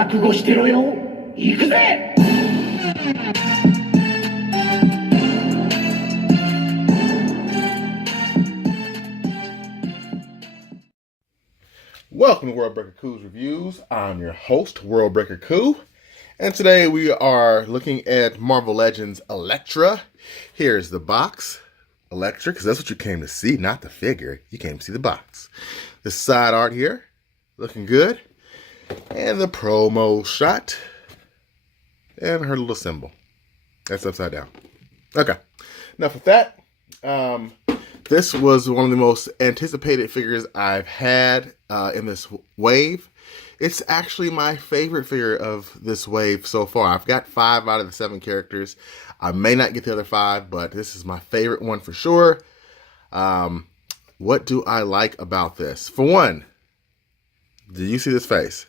覚悟してろよ。行くぜ。Welcome to World Breaker Coo's Reviews. I'm your host, World Breaker Coo, and today we are looking at Marvel Legends Elektra. Here's the box. Elektra, because that's what you came to see, not the figure. You came to see the box. The side art here, looking good. And the promo shot. And her little symbol. That's upside down. Okay, enough with that. This was one of the most anticipated figures I've had in this wave. It's actually my favorite figure of this wave so far. I've got 5 out of the 7 characters. I may not get the other 5, but this is my favorite one for sure. What do I like about this? For one, do you see this face?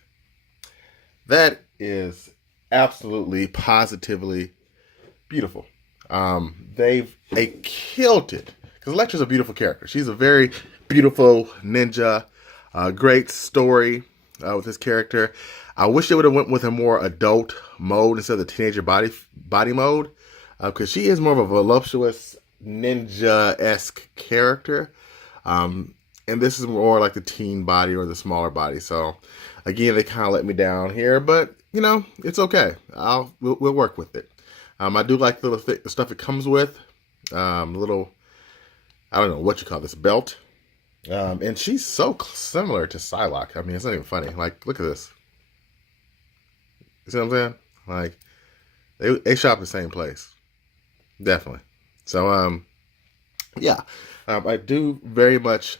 That is absolutely, positively beautiful. They killed it. Because Elektra's a beautiful character. She's a very beautiful ninja. Great story with this character. I wish they would have went with a more adult mode instead of the teenager body mode. Because she is more of a voluptuous ninja-esque character. And this is more like the teen body or the smaller body. So, again, they kind of let me down here. But, you know, it's okay. We'll work with it. I do like the stuff it comes with. Little... I don't know what you call this, belt. And she's so similar to Psylocke. I mean, it's not even funny. Like, look at this. You see what I'm saying? Like, they shop the same place. Definitely. So, yeah. I do very much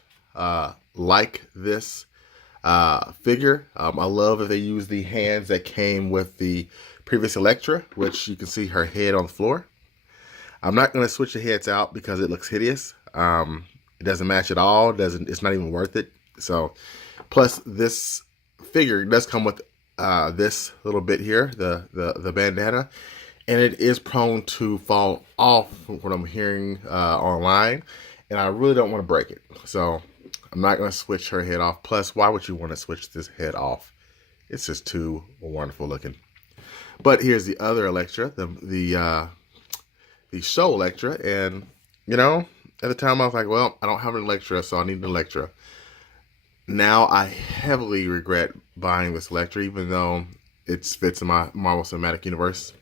like this figure. I love that they use the hands that came with the previous Elektra, which you can see her head on the floor. I'm not going to switch the heads out because it looks hideous. It doesn't match at all. It's not even worth it. So, plus this figure does come with this little bit here, the bandana, and it is prone to fall off from what I'm hearing online, and I really don't want to break it. So, I'm not going to switch her head off. Plus, why would you want to switch this head off? It's just too wonderful looking. But here's the other Elektra, the show Elektra, and you know, at the time I was like, well, I don't have an Elektra, so I need an Elektra. Now I heavily regret buying this Elektra, even though it fits in my Marvel Cinematic Universe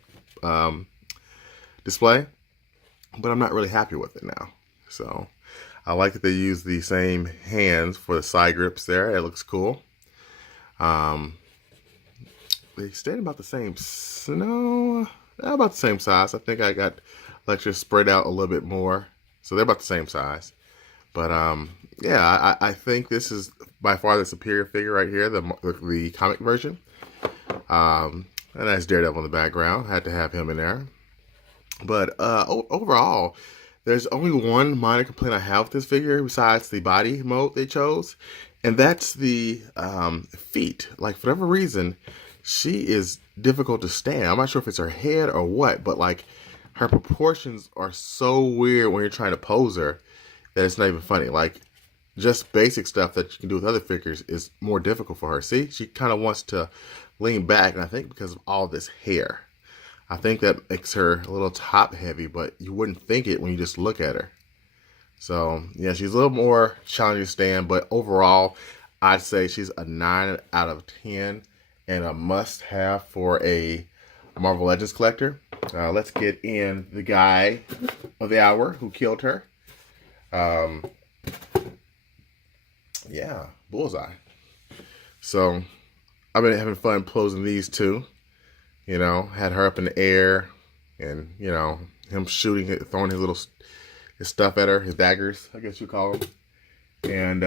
display, but I'm not really happy with it now. So I like that they use the same hands for the side grips there. It looks cool. They stand about the same, no, about the same size. I think I got Elektra spread out a little bit more. So they're about the same size. But, yeah, I think this is by far the superior figure right here, the comic version. A nice Daredevil in the background. Had to have him in there. But overall, there's only one minor complaint I have with this figure besides the body mode they chose. And that's the feet. Like, for whatever reason, she is difficult to stand. I'm not sure if it's her head or what, but, like, her proportions are so weird when you're trying to pose her that it's not even funny. Like, just basic stuff that you can do with other figures is more difficult for her. See, she kind of wants to lean back, and I think because of all this hair. I think that makes her a little top heavy, but you wouldn't think it when you just look at her. So, yeah, she's a little more challenging to stand, but overall, I'd say she's a 9 out of 10 and a must-have for a Marvel Legends collector. Let's get in the guy of the hour who killed her. Yeah, Bullseye. So, I've been having fun closing these two. You know, had her up in the air, and, you know, him shooting it, throwing his stuff at her, his daggers, I guess you call them. And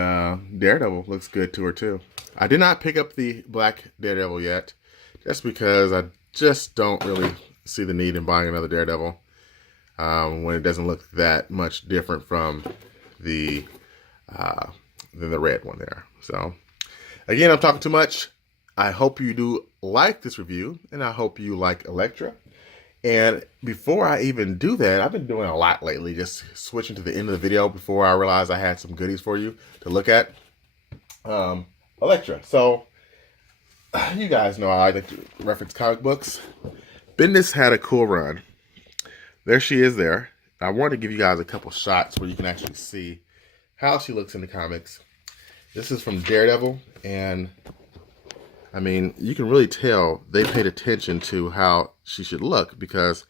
Daredevil looks good to her, too. I did not pick up the black Daredevil yet, just because I just don't really see the need in buying another Daredevil when it doesn't look that much different from than the red one there. So, again, I'm talking too much. I hope you do like this review, and I hope you like Elektra. And before I even do that, I've been doing a lot lately, just switching to the end of the video before I realized I had some goodies for you to look at. Elektra. So, you guys know I like to reference comic books. Bendis had a cool run. There she is there. I wanted to give you guys a couple shots where you can actually see how she looks in the comics. This is from Daredevil, and I mean, you can really tell they paid attention to how she should look because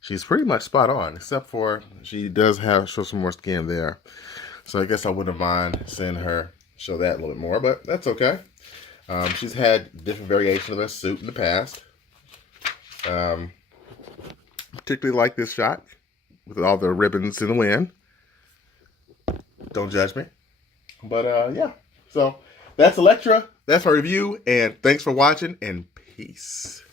she's pretty much spot on, except for she does show some more skin there. So I guess I wouldn't mind seeing her show that a little bit more, but that's okay. She's had different variations of her suit in the past. Particularly like this shot with all the ribbons in the wind. Don't judge me. But yeah, so that's Elektra. That's our review, and thanks for watching, and peace.